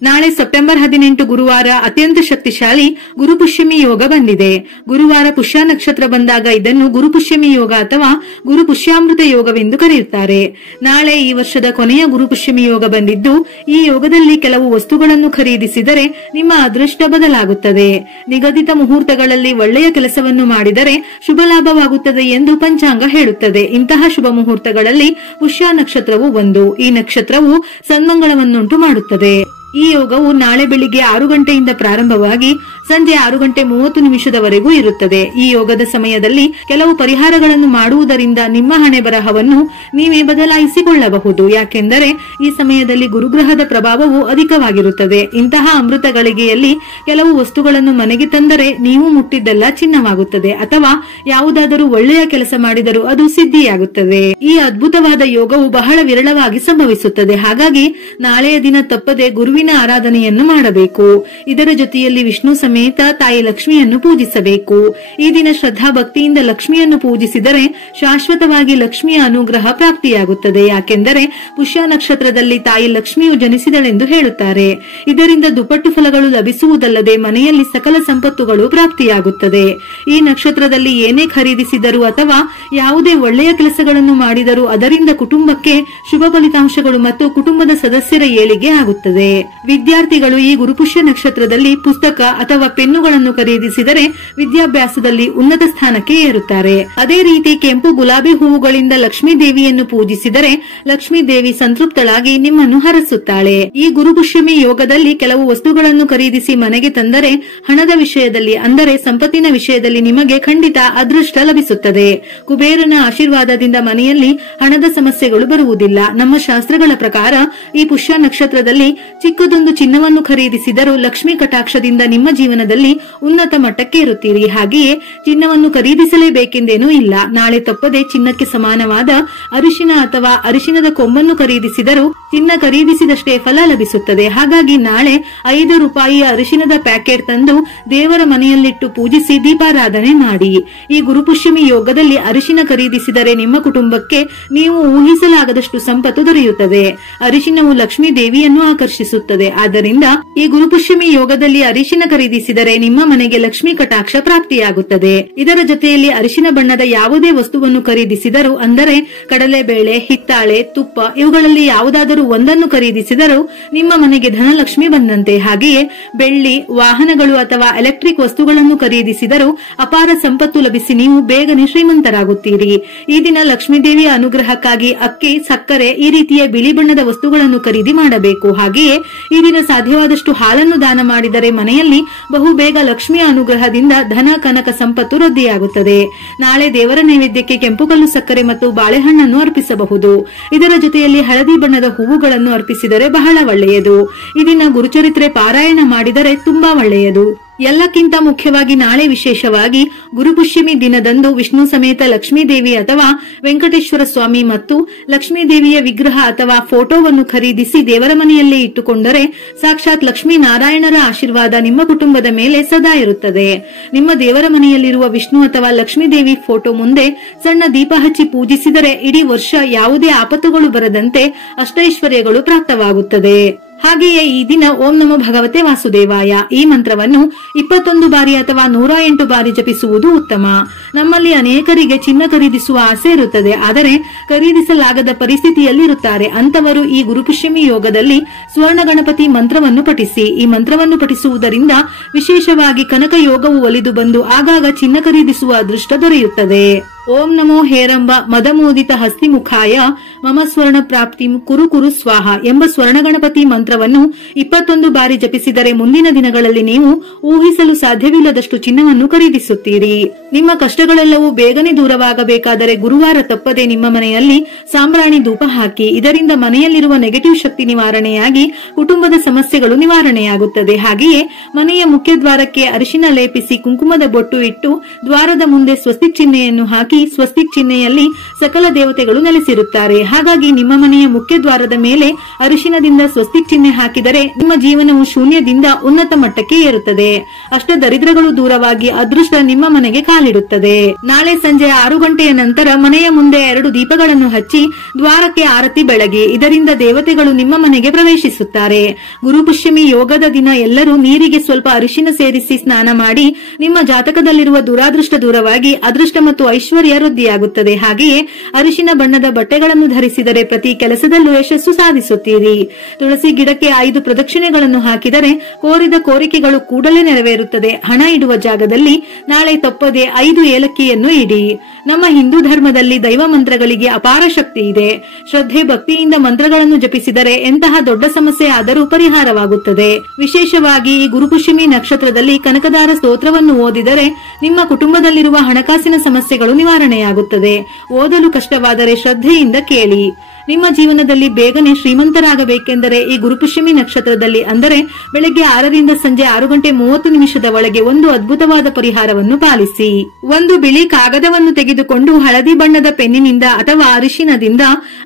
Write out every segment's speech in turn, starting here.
ನಾಳೆ ಸೆಪ್ಟೆಂಬರ್ 18 ಗುರುವಾರ ಅತ್ಯಂತ ಶಕ್ತಿಶಾಲಿ ಗುರುಪುಷ್ಯಮಿ ಯೋಗ ಬಂದಿದೆ. ಗುರುವಾರ ಪುಷ್ಯ ನಕ್ಷತ್ರ ಬಂದಾಗ ಇದನ್ನು ಗುರುಪುಷ್ಯಮಿ ಯೋಗ ಅಥವಾ ಗುರುಪುಷ್ಯಾಮೃತ ಯೋಗವೆಂದು ಕರೆಯುತ್ತಾರೆ. ನಾಳೆ ಈ ವರ್ಷದ ಕೊನೆಯ ಗುರುಪುಷ್ಯಮಿ ಯೋಗ ಬಂದಿದ್ದು, ಈ ಯೋಗದಲ್ಲಿ ಕೆಲವು ವಸ್ತುಗಳನ್ನು ಖರೀದಿಸಿದರೆ ನಿಮ್ಮ ಅದೃಷ್ಟ ಬದಲಾಗುತ್ತದೆ. ನಿಗದಿತ ಮುಹೂರ್ತಗಳಲ್ಲಿ ಒಳ್ಳೆಯ ಕೆಲಸವನ್ನು ಮಾಡಿದರೆ ಶುಭ ಲಾಭವಾಗುತ್ತದೆ ಎಂದು ಪಂಚಾಂಗ ಹೇಳುತ್ತದೆ. ಇಂತಹ ಶುಭ ಮುಹೂರ್ತಗಳಲ್ಲಿ ಪುಷ್ಯ ನಕ್ಷತ್ರವು ಒಂದು. ಈ ನಕ್ಷತ್ರವು ಸನ್ಮಂಗಳವನ್ನುಂಟು ಮಾಡುತ್ತದೆ. ಈ ಯೋಗವು ನಾಳೆ ಬೆಳಿಗ್ಗೆ 6 ಗಂಟೆಯಿಂದ ಪ್ರಾರಂಭವಾಗಿ ಸಂಜೆ 6:30 ಇರುತ್ತದೆ. ಈ ಯೋಗದ ಸಮಯದಲ್ಲಿ ಕೆಲವು ಪರಿಹಾರಗಳನ್ನು ಮಾಡುವುದರಿಂದ ನಿಮ್ಮ ಹಣೆ ಬರಹವನ್ನು ನೀವೇ ಬದಲಾಯಿಸಿಕೊಳ್ಳಬಹುದು. ಯಾಕೆಂದರೆ ಈ ಸಮಯದಲ್ಲಿ ಗುರುಗ್ರಹದ ಪ್ರಭಾವವು ಅಧಿಕವಾಗಿರುತ್ತದೆ. ಇಂತಹ ಅಮೃತ ಗಳಿಗೆಯಲ್ಲಿ ಕೆಲವು ವಸ್ತುಗಳನ್ನು ಮನೆಗೆ ತಂದರೆ ನೀವು ಮುಟ್ಟಿದ್ದೆಲ್ಲ ಚಿನ್ನವಾಗುತ್ತದೆ ಅಥವಾ ಯಾವುದಾದರೂ ಒಳ್ಳೆಯ ಕೆಲಸ ಮಾಡಿದರೂ ಅದು ಸಿದ್ಧಿಯಾಗುತ್ತದೆ. ಈ ಅದ್ಭುತವಾದ ಯೋಗವು ಬಹಳ ವಿರಳವಾಗಿ ಸಂಭವಿಸುತ್ತದೆ. ಹಾಗಾಗಿ ನಾಳೆಯ ದಿನ ತಪ್ಪದೆ ಗುರುವಿನ ಆರಾಧನೆಯನ್ನು ಮಾಡಬೇಕು. ಇದರ ಜೊತೆಯಲ್ಲಿ ವಿಷ್ಣು ಸಮೇತ ತಾಯಿ ಲಕ್ಷ್ಮಿಯನ್ನು ಪೂಜಿಸಬೇಕು. ಈ ದಿನ ಶ್ರದ್ಧಾ ಭಕ್ತಿಯಿಂದ ಲಕ್ಷ್ಮಿಯನ್ನು ಪೂಜಿಸಿದರೆ ಶಾಶ್ವತವಾಗಿ ಲಕ್ಷ್ಮಿಯ ಅನುಗ್ರಹ ಪ್ರಾಪ್ತಿಯಾಗುತ್ತದೆ. ಯಾಕೆಂದರೆ ಪುಷ್ಯ ನಕ್ಷತ್ರದಲ್ಲಿ ತಾಯಿ ಲಕ್ಷ್ಮಿಯು ಜನಿಸಿದಳೆಂದು ಹೇಳುತ್ತಾರೆ. ಇದರಿಂದ ದುಪ್ಪಟ್ಟು ಫಲಗಳು ಲಭಿಸುವುದಲ್ಲದೆ ಮನೆಯಲ್ಲಿ ಸಕಲ ಸಂಪತ್ತುಗಳು ಪ್ರಾಪ್ತಿಯಾಗುತ್ತದೆ. ಈ ನಕ್ಷತ್ರದಲ್ಲಿ ಏನೇ ಖರೀದಿಸಿದರೂ ಅಥವಾ ಯಾವುದೇ ಒಳ್ಳೆಯ ಕೆಲಸಗಳನ್ನು ಮಾಡಿದರೂ ಅದರಿಂದ ಕುಟುಂಬಕ್ಕೆ ಶುಭ ಫಲಿತಾಂಶಗಳು ಮತ್ತು ಕುಟುಂಬದ ಸದಸ್ಯರ ಏಳಿಗೆ ಆಗುತ್ತದೆ. ವಿದ್ಯಾರ್ಥಿಗಳು ಈ ಗುರುಪುಷ್ಯ ನಕ್ಷತ್ರದಲ್ಲಿ ಪುಸ್ತಕ ಅಥವಾ ಪೆನ್ನುಗಳನ್ನು ಖರೀದಿಸಿದರೆ ವಿದ್ಯಾಭ್ಯಾಸದಲ್ಲಿ ಉನ್ನತ ಸ್ಥಾನಕ್ಕೆ ಏರುತ್ತಾರೆ. ಅದೇ ರೀತಿ ಕೆಂಪು ಗುಲಾಬಿ ಹೂವುಗಳಿಂದ ಲಕ್ಷ್ಮೀ ದೇವಿಯನ್ನು ಪೂಜಿಸಿದರೆ ಲಕ್ಷ್ಮೀ ದೇವಿ ಸಂತೃಪ್ತಳಾಗಿ ನಿಮ್ಮನ್ನು ಹರಸುತ್ತಾಳೆ. ಈ ಗುರುಪುಷ್ಯಮಿ ಯೋಗದಲ್ಲಿ ಕೆಲವು ವಸ್ತುಗಳನ್ನು ಖರೀದಿಸಿ ಮನೆಗೆ ತಂದರೆ ಹಣದ ವಿಷಯದಲ್ಲಿ ಅಂದರೆ ಸಂಪತ್ತಿನ ವಿಷಯದಲ್ಲಿ ನಿಮಗೆ ಖಂಡಿತ ಅದೃಷ್ಟ ಲಭಿಸುತ್ತದೆ. ಕುಬೇರನ ಆಶೀರ್ವಾದದಿಂದ ಮನೆಯಲ್ಲಿ ಹಣದ ಸಮಸ್ಯೆಗಳು ಬರುವುದಿಲ್ಲ. ನಮ್ಮ ಶಾಸ್ತ್ರಗಳ ಪ್ರಕಾರ ಈ ಪುಷ್ಯ ನಕ್ಷತ್ರದಲ್ಲಿ ಚಿಕ್ಕದೊಂದು ಚಿನ್ನವನ್ನು ಖರೀದಿಸಿದರೂ ಲಕ್ಷ್ಮೀ ಕಟಾಕ್ಷದಿಂದ ನಿಮ್ಮ ಜೀವನದಲ್ಲಿ ಉನ್ನತ ಮಟ್ಟಕ್ಕೆ ಇರುತ್ತೀರಿ. ಹಾಗೆಯೇ ಚಿನ್ನವನ್ನು ಖರೀದಿಸಲೇಬೇಕೆಂದೇನೂ ಇಲ್ಲ. ನಾಳೆ ತಪ್ಪದೆ ಚಿನ್ನಕ್ಕೆ ಸಮಾನವಾದ ಅರಿಶಿನ ಅಥವಾ ಅರಿಶಿನದ ಕೊಂಬನ್ನು ಖರೀದಿಸಿದರೂ ಚಿನ್ನ ಖರೀದಿಸಿದಷ್ಟೇ ಫಲ ಲಭಿಸುತ್ತದೆ. ಹಾಗಾಗಿ ನಾಳೆ 5 ರೂಪಾಯಿಯ ಅರಿಶಿನದ ಪ್ಯಾಕೆಟ್ ತಂದು ದೇವರ ಮನೆಯಲ್ಲಿಟ್ಟು ಪೂಜಿಸಿ ದೀಪಾರಾಧನೆ ಮಾಡಿ. ಈ ಗುರುಪುಷ್ಯಮಿ ಯೋಗದಲ್ಲಿ ಅರಿಶಿನ ಖರೀದಿಸಿದರೆ ನಿಮ್ಮ ಕುಟುಂಬಕ್ಕೆ ನೀವು ಊಹಿಸಲಾಗದಷ್ಟು ಸಂಪತ್ತು ದೊರೆಯುತ್ತದೆ. ಅರಿಶಿನವು ಲಕ್ಷ್ಮೀ ದೇವಿಯನ್ನು ಆಕರ್ಷಿಸುತ್ತದೆ. ಆದ್ದರಿಂದ ಈ ಗುರುಪುಷ್ಯಮಿ ಯೋಗದಲ್ಲಿ ಅರಿಶಿನ ಖರೀದಿಸಿದರೆ ನಿಮ್ಮ ಮನೆಗೆ ಲಕ್ಷ್ಮೀ ಕಟಾಕ್ಷ ಪ್ರಾಪ್ತಿಯಾಗುತ್ತದೆ. ಇದರ ಜೊತೆಯಲ್ಲಿ ಅರಿಶಿನ ಬಣ್ಣದ ಯಾವುದೇ ವಸ್ತುವನ್ನು ಖರೀದಿಸಿದರೂ ಅಂದರೆ ಕಡಲೆಬೇಳೆ, ಹಿತ್ತಾಳೆ, ತುಪ್ಪ ಇವುಗಳಲ್ಲಿ ಯಾವುದಾದರೂ ಒಂದನ್ನು ಖರೀದಿಸಿದರೂ ನಿಮ್ಮ ಮನೆಗೆ ಧನಲಕ್ಷ್ಮಿ ಬಂದಂತೆ. ಹಾಗೆಯೇ ಬೆಳ್ಳಿ, ವಾಹನಗಳು ಅಥವಾ ಎಲೆಕ್ಟ್ರಿಕ್ ವಸ್ತುಗಳನ್ನು ಖರೀದಿಸಿದರೂ ಅಪಾರ ಸಂಪತ್ತು ಲಭಿಸಿ ನೀವು ಬೇಗನೆ ಶ್ರೀಮಂತರಾಗುತ್ತೀರಿ. ಈ ದಿನ ಲಕ್ಷ್ಮೀ ದೇವಿಯ ಅನುಗ್ರಹಕ್ಕಾಗಿ ಅಕ್ಕಿ, ಸಕ್ಕರೆ ಈ ರೀತಿಯ ಬಿಳಿ ಬಣ್ಣದ ವಸ್ತುಗಳನ್ನು ಖರೀದಿ ಮಾಡಬೇಕು. ಹಾಗೆಯೇ ಈ ದಿನ ಸಾಧ್ಯವಾದಷ್ಟು ಹಾಲನ್ನು ದಾನ ಮಾಡಿದರೆ ಮನೆಯಲ್ಲಿ ಬಹುಬೇಗ ಲಕ್ಷ್ಮಿಯ ಅನುಗ್ರಹದಿಂದ ಧನ, ಕನಕ, ಸಂಪತ್ತು ವೃದ್ಧಿಯಾಗುತ್ತದೆ. ನಾಳೆ ದೇವರ ನೈವೇದ್ಯಕ್ಕೆ ಕೆಂಪು ಕಲ್ಲು ಸಕ್ಕರೆ ಮತ್ತು ಬಾಳೆಹಣ್ಣನ್ನು ಅರ್ಪಿಸಬಹುದು. ಇದರ ಜೊತೆಯಲ್ಲಿ ಹಳದಿ ಬಣ್ಣದ ಹೂವುಗಳನ್ನು ಅರ್ಪಿಸಿದರೆ ಬಹಳ ಒಳ್ಳೆಯದು. ಈ ದಿನ ಗುರುಚರಿತ್ರೆ ಪಾರಾಯಣ ಮಾಡಿದರೆ ತುಂಬಾ ಒಳ್ಳೆಯದು. ಎಲ್ಲಕ್ಕಿಂತ ಮುಖ್ಯವಾಗಿ ನಾಳೆ ವಿಶೇಷವಾಗಿ ಗುರುಪುಷ್ಯಮಿ ದಿನದಂದು ವಿಷ್ಣು ಸಮೇತ ಲಕ್ಷ್ಮೀ ದೇವಿ ಅಥವಾ ವೆಂಕಟೇಶ್ವರ ಸ್ವಾಮಿ ಮತ್ತು ಲಕ್ಷ್ಮೀ ದೇವಿಯ ವಿಗ್ರಹ ಅಥವಾ ಫೋಟೋವನ್ನು ಖರೀದಿಸಿ ದೇವರ ಮನೆಯಲ್ಲೇ ಇಟ್ಟುಕೊಂಡರೆ ಸಾಕ್ಷಾತ್ ಲಕ್ಷ್ಮೀ ನಾರಾಯಣರ ಆಶೀರ್ವಾದ ನಿಮ್ಮ ಕುಟುಂಬದ ಮೇಲೆ ಸದಾ ಇರುತ್ತದೆ. ನಿಮ್ಮ ದೇವರ ಮನೆಯಲ್ಲಿರುವ ವಿಷ್ಣು ಅಥವಾ ಲಕ್ಷ್ಮೀ ದೇವಿ ಫೋಟೋ ಮುಂದೆ ಸಣ್ಣ ದೀಪ ಹಚ್ಚಿ ಪೂಜಿಸಿದರೆ ಇಡೀ ವರ್ಷ ಯಾವುದೇ ಆಪತ್ತುಗಳು ಬರದಂತೆ ಅಷ್ಟೈಶ್ವರ್ಯಗಳು ಪ್ರಾಪ್ತವಾಗುತ್ತದೆ. ಹಾಗೆಯೇ ಈ ದಿನ ಓಂ ನಮೋ ಭಗವತೆ ವಾಸುದೇವಾಯ ಈ ಮಂತ್ರವನ್ನು 21 ಬಾರಿ ಅಥವಾ 108 ಬಾರಿ ಜಪಿಸುವುದು ಉತ್ತಮ. ನಮ್ಮಲ್ಲಿ ಅನೇಕರಿಗೆ ಚಿನ್ನ ಖರೀದಿಸುವ ಆಸೆ ಇರುತ್ತದೆ, ಆದರೆ ಖರೀದಿಸಲಾಗದ ಪರಿಸ್ಥಿತಿಯಲ್ಲಿರುತ್ತಾರೆ. ಅಂತವರು ಈ ಗುರುಪುಷ್ಯಮಿ ಯೋಗದಲ್ಲಿ ಸ್ವರ್ಣ ಗಣಪತಿ ಮಂತ್ರವನ್ನು ಪಠಿಸಿ. ಈ ಮಂತ್ರವನ್ನು ಪಠಿಸುವುದರಿಂದ ವಿಶೇಷವಾಗಿ ಕನಕ ಯೋಗವು ಒಲಿದು ಬಂದು ಆಗಾಗ ಚಿನ್ನ ಖರೀದಿಸುವ ಅದೃಷ್ಟ ದೊರೆಯುತ್ತದೆ. ಓಂ ನಮೋ ಹೇರಂಬ ಮದಮೋದಿತ ಹಸ್ತಿಮುಖಾಯ ಮಮ ಸ್ವರ್ಣ ಪ್ರಾಪ್ತಿ ಕುರು ಕುರು ಸ್ವಾಹ ಎಂಬ ಸ್ವರ್ಣ ಗಣಪತಿ ಮಂತ್ರವನ್ನು 21 ಬಾರಿ ಜಪಿಸಿದರೆ ಮುಂದಿನ ದಿನಗಳಲ್ಲಿ ನೀವು ಊಹಿಸಲು ಸಾಧ್ಯವಿಲ್ಲದಷ್ಟು ಚಿನ್ನವನ್ನು ಖರೀದಿಸುತ್ತೀರಿ. ನಿಮ್ಮ ಕಷ್ಟಗಳೆಲ್ಲವೂ ಬೇಗನೆ ದೂರವಾಗಬೇಕಾದರೆ ಗುರುವಾರ ತಪ್ಪದೆ ನಿಮ್ಮ ಮನೆಯಲ್ಲಿ ಸಾಂಬ್ರಾಣಿ ಧೂಪ ಹಾಕಿ. ಇದರಿಂದ ಮನೆಯಲ್ಲಿರುವ ನೆಗೆಟಿವ್ ಶಕ್ತಿ ನಿವಾರಣೆಯಾಗಿ ಕುಟುಂಬದ ಸಮಸ್ಯೆಗಳು ನಿವಾರಣೆಯಾಗುತ್ತದೆ. ಹಾಗೆಯೇ ಮನೆಯ ಮುಖ್ಯ ದ್ವಾರಕ್ಕೆ ಅರಿಶಿನ ಲೇಪಿಸಿ ಕುಂಕುಮದ ಬೊಟ್ಟು ಇಟ್ಟು ದ್ವಾರದ ಮುಂದೆ ಸ್ವಸ್ತಿ ಚಿಹ್ನೆಯನ್ನು ಹಾಕಿ ಹಾಕಿ ಸ್ವಸ್ತಿಕ್ ಚಿಹ್ನೆಯಲ್ಲಿ ಸಕಲ ದೇವತೆಗಳು ನೆಲೆಸಿರುತ್ತಾರೆ. ಹಾಗಾಗಿ ನಿಮ್ಮ ಮನೆಯ ಮುಖ್ಯ ದ್ವಾರದ ಮೇಲೆ ಅರಿಶಿನದಿಂದ ಸ್ವಸ್ತಿಕ್ ಚಿಹ್ನೆ ಹಾಕಿದರೆ ನಿಮ್ಮ ಜೀವನವು ಶೂನ್ಯದಿಂದ ಉನ್ನತ ಮಟ್ಟಕ್ಕೆ ಏರುತ್ತದೆ. ಅಷ್ಟ ದರಿದ್ರಗಳು ದೂರವಾಗಿ ಅದೃಷ್ಟ ನಿಮ್ಮ ಮನೆಗೆ ಕಾಲಿಡುತ್ತದೆ. ನಾಳೆ ಸಂಜೆ 6 ಗಂಟೆಯ ನಂತರ ಮನೆಯ ಮುಂದೆ 2 ದೀಪಗಳನ್ನು ಹಚ್ಚಿ ದ್ವಾರಕ್ಕೆ ಆರತಿ ಬೆಳಗಿ. ಇದರಿಂದ ದೇವತೆಗಳು ನಿಮ್ಮ ಮನೆಗೆ ಪ್ರವೇಶಿಸುತ್ತಾರೆ. ಗುರುಪುಷ್ಯಮಿ ಯೋಗದ ದಿನ ಎಲ್ಲರೂ ನೀರಿಗೆ ಸ್ವಲ್ಪ ಅರಿಶಿನ ಸೇರಿಸಿ ಸ್ನಾನ ಮಾಡಿ ನಿಮ್ಮ ಜಾತಕದಲ್ಲಿರುವ ದುರಾದೃಷ್ಟ ದೂರವಾಗಿ ಅದೃಷ್ಟ ಮತ್ತು ಐಶ್ವರ್ಯ ವೃದ್ಧಿಯಾಗುತ್ತದೆ. ಹಾಗೆಯೇ ಅರಿಶಿನ ಬಣ್ಣದ ಬಟ್ಟೆಗಳನ್ನು ಧರಿಸಿದರೆ ಪ್ರತಿ ಕೆಲಸದಲ್ಲೂ ಯಶಸ್ಸು ಸಾಧಿಸುತ್ತೀರಿ. ತುಳಸಿ ಗಿಡಕ್ಕೆ 5 ಪ್ರದಕ್ಷಿಣೆಗಳನ್ನು ಹಾಕಿದರೆ ಕೋರಿದ ಕೋರಿಕೆಗಳು ಕೂಡಲೇ ನೆರವೇರುತ್ತದೆ. ಹಣ ಇಡುವ ಜಾಗದಲ್ಲಿ ನಾಳೆ ತಪ್ಪದೆ 5 ಏಲಕ್ಕಿಯನ್ನು ಇಡಿ. ನಮ್ಮ ಹಿಂದೂ ಧರ್ಮದಲ್ಲಿ ದೈವ ಮಂತ್ರಗಳಿಗೆ ಅಪಾರ ಶಕ್ತಿ ಇದೆ. ಶ್ರದ್ಧೆ ಭಕ್ತಿಯಿಂದ ಮಂತ್ರಗಳನ್ನು ಜಪಿಸಿದರೆ ಎಂತಹ ದೊಡ್ಡ ಸಮಸ್ಯೆ ಆದರೂ ಪರಿಹಾರವಾಗುತ್ತದೆ. ವಿಶೇಷವಾಗಿ ಈ ಗುರುಪುಷ್ಯಮಿ ನಕ್ಷತ್ರದಲ್ಲಿ ಕನಕದಾರ ಸ್ತೋತ್ರವನ್ನು ಓದಿದರೆ ನಿಮ್ಮ ಕುಟುಂಬದಲ್ಲಿರುವ ಹಣಕಾಸಿನ ಸಮಸ್ಯೆಗಳು ನಿವಾರಣೆಯಾಗುತ್ತದೆ. ಓದಲು ಕಷ್ಟವಾದರೆ ಶ್ರದ್ಧೆಯಿಂದ ಕೇಳಿ. ನಿಮ್ಮ ಜೀವನದಲ್ಲಿ ಬೇಗನೆ ಶ್ರೀಮಂತರಾಗಬೇಕೆಂದರೆ ಈ ಗುರುಪುಷ್ಯಮಿ ನಕ್ಷತ್ರದಲ್ಲಿ ಅಂದರೆ ಬೆಳಗ್ಗೆ 6 ರಿಂದ ಸಂಜೆ 6:30 ಒಳಗೆ ಒಂದು ಅದ್ಭುತವಾದ ಪರಿಹಾರವನ್ನು ಪಾಲಿಸಿ. ಒಂದು ಬಿಳಿ ಕಾಗದವನ್ನು ತೆಗೆದುಕೊಂಡು ಹಳದಿ ಬಣ್ಣದ ಪೆನ್ನಿನಿಂದ ಅಥವಾ ಅರಿಶಿನದಿಂದ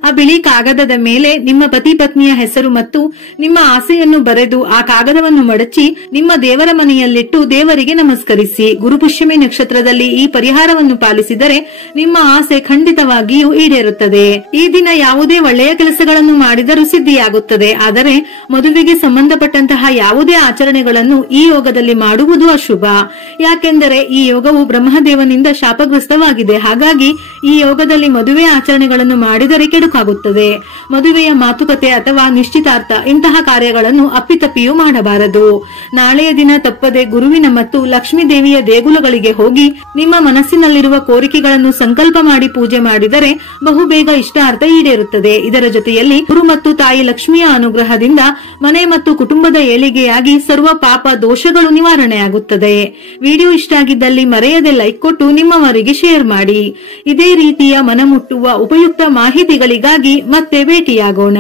ಆ ಬಿಳಿ ಕಾಗದದ ಮೇಲೆ ನಿಮ್ಮ ಪತಿ ಪತ್ನಿಯ ಹೆಸರು ಮತ್ತು ನಿಮ್ಮ ಆಸೆಯನ್ನು ಬರೆದು ಆ ಕಾಗದವನ್ನು ಮಡಚಿ ನಿಮ್ಮ ದೇವರ ಮನೆಯಲ್ಲಿಟ್ಟು ದೇವರಿಗೆ ನಮಸ್ಕರಿಸಿ. ಗುರುಪುಷ್ಯಮಿ ನಕ್ಷತ್ರದಲ್ಲಿ ಈ ಪರಿಹಾರವನ್ನು ಪಾಲಿಸಿದರೆ ನಿಮ್ಮ ಆಸೆ ಖಂಡಿತವಾಗಿಯೂ ಈಡೇರುತ್ತದೆ. ಈ ದಿನ ಯಾವುದೇ ಒಳ್ಳೆಯ ಕೆಲಸಗಳನ್ನು ಮಾಡಿದರೂ ಸಿದ್ಧಿಯಾಗುತ್ತದೆ. ಆದರೆ ಮದುವೆಗೆ ಸಂಬಂಧಪಟ್ಟಂತಹ ಯಾವುದೇ ಆಚರಣೆಗಳನ್ನು ಈ ಯೋಗದಲ್ಲಿ ಮಾಡುವುದು ಅಶುಭ. ಯಾಕೆಂದರೆ ಈ ಯೋಗವು ಬ್ರಹ್ಮದೇವನಿಂದ ಶಾಪಗ್ರಸ್ತವಾಗಿದೆ. ಹಾಗಾಗಿ ಈ ಯೋಗದಲ್ಲಿ ಮದುವೆ ಆಚರಣೆಗಳನ್ನು ಮಾಡಿದರೆ ಕೆಡುಕಾಗುತ್ತದೆ. ಮದುವೆಯ ಮಾತುಕತೆ ಅಥವಾ ನಿಶ್ಚಿತಾರ್ಥ ಇಂತಹ ಕಾರ್ಯಗಳನ್ನು ಅಪ್ಪಿತಪ್ಪಿಯೂ ಮಾಡಬಾರದು. ನಾಳೆಯ ದಿನ ತಪ್ಪದೆ ಗುರುವಿನ ಮತ್ತು ಲಕ್ಷ್ಮೀ ದೇವಿಯ ದೇಗುಲಗಳಿಗೆ ಹೋಗಿ ನಿಮ್ಮ ಮನಸ್ಸಿನಲ್ಲಿರುವ ಕೋರಿಕೆಗಳನ್ನು ಸಂಕಲ್ಪ ಮಾಡಿ ಪೂಜೆ ಮಾಡಿದರೆ ಬಹುಬೇಗ ಇಷ್ಟಾರ್ಥ ಈಡೇರುತ್ತದೆ. ಇದರ ಜೊತೆಯಲ್ಲಿ ಗುರು ಮತ್ತು ತಾಯಿ ಲಕ್ಷ್ಮಿಯ ಅನುಗ್ರಹದಿಂದ ಮನೆ ಮತ್ತು ಕುಟುಂಬದ ಏಳಿಗೆಯಾಗಿ ಸರ್ವ ಪಾಪ ದೋಷಗಳು ನಿವಾರಣೆಯಾಗುತ್ತದೆ. ವಿಡಿಯೋ ಇಷ್ಟ ಆಗಿದ್ದಲ್ಲಿ ಮರೆಯದೆ ಲೈಕ್ ಕೊಟ್ಟು ನಿಮ್ಮವರಿಗೆ ಶೇರ್ ಮಾಡಿ. ಇದೇ ರೀತಿಯ ಮನಮುಟ್ಟುವ ಉಪಯುಕ್ತ ಮಾಹಿತಿಗಳಿಗಾಗಿ ಮತ್ತೆ ಭೇಟಿಯಾಗೋಣ.